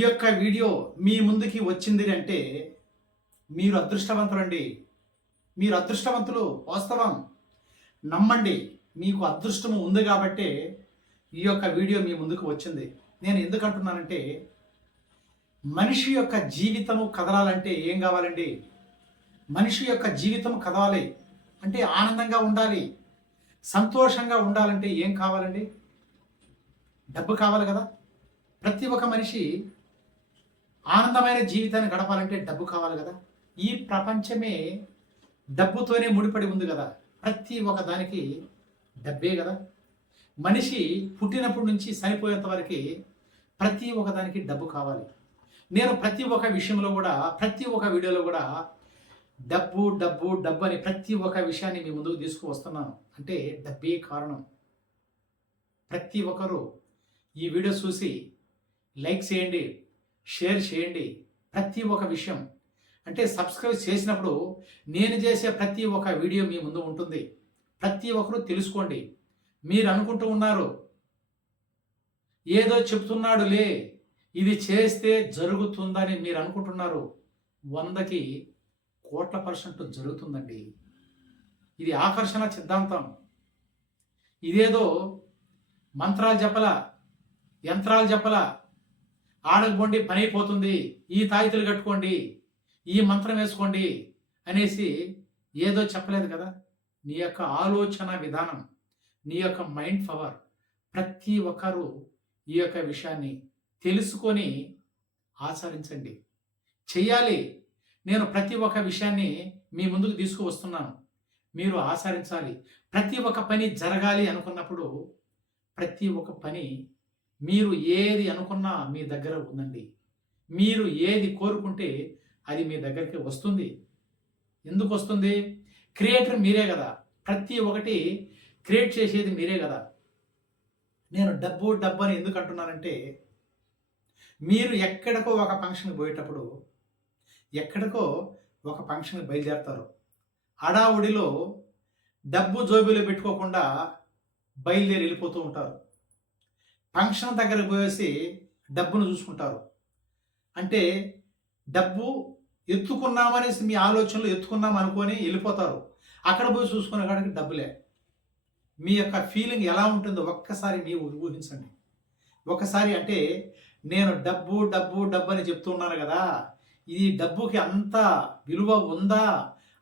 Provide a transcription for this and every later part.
ఈ యొక్క వీడియో మీ ముందుకి వచ్చింది అంటే మీరు అదృష్టవంతులండి. మీరు అదృష్టవంతులు. వాస్తవం. నమ్మండి. మీకు అదృష్టం ఉంది కాబట్టే ఈ యొక్క వీడియో మీ ముందుకు వచ్చింది. నేను ఎందుకు అంటున్నానంటే, మనిషి యొక్క జీవితము కదలాలంటే ఏం కావాలండి? మనిషి యొక్క జీవితం కదలాలి అంటే ఆనందంగా ఉండాలి, సంతోషంగా ఉండాలంటే ఏం కావాలండి? డబ్బు కావాలి కదా. ప్రతి ఒక్క మనిషి ఆనందమైన జీవితాన్ని గడపాలంటే డబ్బు కావాలి కదా. ఈ ప్రపంచమే డబ్బుతోనే ముడిపడి ఉంది కదా. ప్రతి ఒక్క దానికి డబ్బే కదా. మనిషి పుట్టినప్పటి నుంచి చనిపోయేంత వరకు ప్రతి ఒక్క దానికి డబ్బు కావాలి. నేను ప్రతి ఒక్క విషయంలో కూడా, ప్రతి ఒక్క వీడియోలో కూడా డబ్బు డబ్బు డబ్బు అని ప్రతి ఒక్క విషయాన్ని మీ ముందుకు తీసుకువస్తున్నాను. అంటే డబ్బే కారణం. ప్రతి ఒక్కరూ ఈ వీడియో చూసి లైక్ చేయండి, షేర్ చేయండి. ప్రతి ఒక్క విషయం అంటే సబ్స్క్రైబ్ చేసినప్పుడు నేను చేసే ప్రతి ఒక్క వీడియో మీ ముందు ఉంటుంది. ప్రతి ఒక్కరూ తెలుసుకోండి. మీరు అనుకుంటూ ఉన్నారు, ఏదో చెప్తున్నాడులే, ఇది చేస్తే జరుగుతుందని మీరు అనుకుంటున్నారు. 100కి కోట్ల % జరుగుతుందండి. ఇది ఆకర్షణ సిద్ధాంతం. ఇదేదో మంత్రాలు చెప్పలా, యంత్రాలు చెప్పలా, ఆడకపోండి పని అయిపోతుంది, ఈ తాయితులు కట్టుకోండి, ఈ మంత్రం వేసుకోండి అనేసి ఏదో చెప్పలేదు కదా. నీ యొక్క ఆలోచన విధానం, నీ యొక్క మైండ్ పవర్, ప్రతి ఒక్కరూ ఈ యొక్క విషయాన్ని తెలుసుకొని ఆచరించండి, చెయ్యాలి. నేను ప్రతి ఒక్క విషయాన్ని మీ ముందుకు తీసుకువస్తున్నాను. మీరు ఆచరించాలి. ప్రతి ఒక్క పని జరగాలి అనుకున్నప్పుడు ప్రతి ఒక్క పని మీరు ఏది అనుకున్నా మీ దగ్గర ఉందండి. మీరు ఏది కోరుకుంటే అది మీ దగ్గరికి వస్తుంది. ఎందుకు వస్తుంది? క్రియేటర్ మీరే కదా. ప్రతి ఒక్కటి క్రియేట్ చేసేది మీరే కదా. నేను డబ్బు డబ్బు అని ఎందుకు అంటున్నానంటే, మీరు ఎక్కడికో ఒక ఫంక్షన్కి పోయేటప్పుడు, ఎక్కడికో ఒక ఫంక్షన్కి బయలుదేరతారు. హడావుడిలో డబ్బు జోబీలో పెట్టుకోకుండా బయలుదేరి వెళ్ళిపోతూ ఉంటారు. ఫంక్షన్ దగ్గరకు పోయేసి డబ్బును చూసుకుంటారు. అంటే డబ్బు ఎత్తుకున్నామనేసి మీ ఆలోచనలు ఎత్తుకున్నాం అనుకొని వెళ్ళిపోతారు. అక్కడ పోయి చూసుకునే కాడికి డబ్బులే. మీ యొక్క ఫీలింగ్ ఎలా ఉంటుందో ఒక్కసారి మీరు ఊహించండి. ఒకసారి అంటే నేను డబ్బు డబ్బు డబ్బు అని చెప్తున్నాను కదా, ఈ డబ్బుకి అంత విలువ ఉందా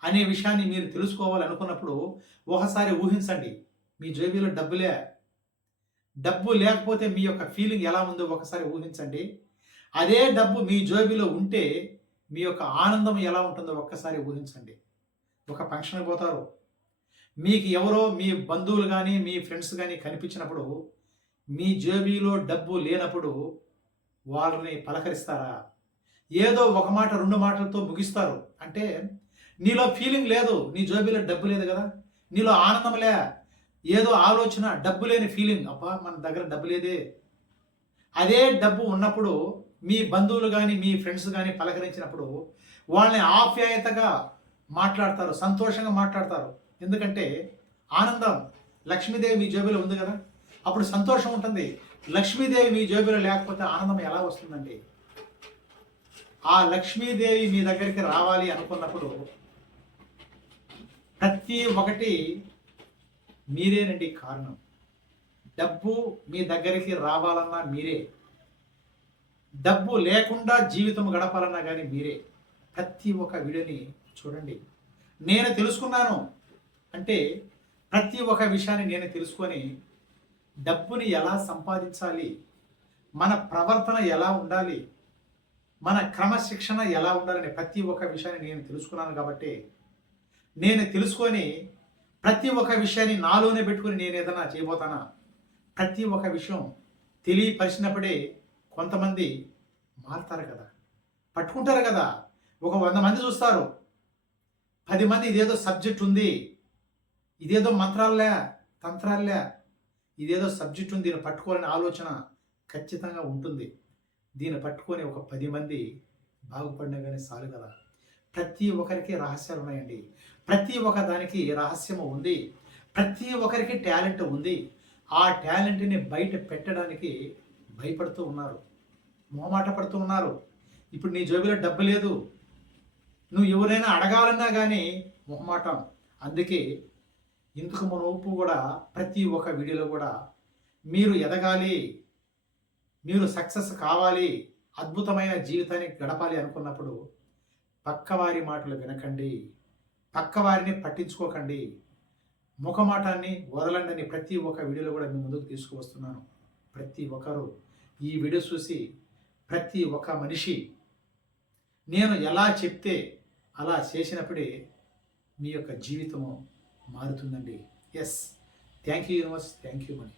అనే విషయాన్ని మీరు తెలుసుకోవాలి అనుకున్నప్పుడు ఒకసారి ఊహించండి. మీ జేబులో డబ్బులే. డబ్బు లేకపోతే మీ యొక్క ఫీలింగ్ ఎలా ఉందో ఒకసారి ఊహించండి. అదే డబ్బు మీ జేబులో ఉంటే మీ యొక్క ఆనందం ఎలా ఉంటుందో ఒక్కసారి ఊహించండి. ఒక ఫంక్షన్కి పోతారు, మీకు ఎవరో మీ బంధువులు కానీ మీ ఫ్రెండ్స్ కానీ కనిపించినప్పుడు మీ జేబులో డబ్బు లేనప్పుడు వాళ్ళని పలకరిస్తారా? ఏదో ఒక మాట 2 మాటలతో ముగిస్తారు. అంటే నీలో ఫీలింగ్ లేదు, నీ జేబులో డబ్బు లేదు కదా. నీలో ఆనందం లే, ఏదో ఆలోచన, డబ్బు లేని ఫీలింగ్, అబ్బా మన దగ్గర డబ్బు లేదే. అదే డబ్బు ఉన్నప్పుడు మీ బంధువులు కానీ మీ ఫ్రెండ్స్ కానీ పలకరించినప్పుడు వాళ్ళని ఆప్యాయతగా మాట్లాడతారు, సంతోషంగా మాట్లాడతారు. ఎందుకంటే ఆనందం, లక్ష్మీదేవి మీ జేబులో ఉంది కదా, అప్పుడు సంతోషం ఉంటుంది. లక్ష్మీదేవి మీ జేబులో లేకపోతే ఆనందం ఎలా వస్తుందండి? ఆ లక్ష్మీదేవి మీ దగ్గరికి రావాలి అనుకున్నప్పుడు ప్రతి ఒక్కటి మీరేనండి కారణం. డబ్బు మీ దగ్గరికి రావాలన్నా మీరే, డబ్బు లేకుండా జీవితం గడపాలన్నా కానీ మీరే. ప్రతి ఒక్క వీడియోని చూడండి. నేను తెలుసుకున్నాను అంటే ప్రతి ఒక్క విషయాన్ని నేను తెలుసుకొని డబ్బుని ఎలా సంపాదించాలి, మన ప్రవర్తన ఎలా ఉండాలి, మన క్రమశిక్షణ ఎలా ఉండాలని ప్రతి ఒక్క విషయాన్ని నేను తెలుసుకున్నాను. కాబట్టి నేను తెలుసుకొని ప్రతి ఒక్క విషయాన్ని నాలోనే పెట్టుకుని నేను ఏదైనా చేయబోతానా? ప్రతి ఒక్క విషయం తెలియపరిచినప్పుడే కొంతమంది మారుతారు కదా, పట్టుకుంటారు కదా. ఒక 100 మంది చూస్తారు, 10 మంది ఇదేదో సబ్జెక్ట్ ఉంది, ఇదేదో మంత్రాలే తంత్రాలే, ఇదేదో సబ్జెక్ట్ ఉంది, దీన్ని పట్టుకోవాలనే ఆలోచన ఖచ్చితంగా ఉంటుంది. దీన్ని పట్టుకొని ఒక 10 మంది బాగుపడినా కానీ చాలు కదా. ప్రతి ఒక్కరికి రహస్యాలు ఉన్నాయండి. ప్రతి ఒక్క దానికి రహస్యము ఉంది. ప్రతి ఒక్కరికి టాలెంట్ ఉంది. ఆ టాలెంట్ని బయట పెట్టడానికి భయపడుతూ ఉన్నారు. మొహమాట పడుతూ ఉన్నారు. ఇప్పుడు నీ జేబులో డబ్బు లేదు, నువ్వు ఎవరైనా అడగాలన్నా కానీ మొహమాటం. అందుకే ఇందుకు మునుపు కూడా ప్రతి ఒక్క వీడియోలో కూడా మీరు ఎదగాలి, మీరు సక్సెస్ కావాలి, అద్భుతమైన జీవితాన్ని గడపాలి అనుకున్నప్పుడు పక్కవారి మాటలు వినకండి, పక్కవారిని పట్టించుకోకండి, ముఖమాటాన్ని వదలండి అని ప్రతి ఒక్క వీడియోలో కూడా మీ ముందుకు తీసుకువస్తున్నాను. ప్రతి ఒక్కరూ ఈ వీడియో చూసి ప్రతి ఒక్క మనిషి నేను ఎలా చెప్తే అలా చేసినప్పుడే మీ యొక్క జీవితము మారుతుందండి. Yes, thank you universe, thank you money.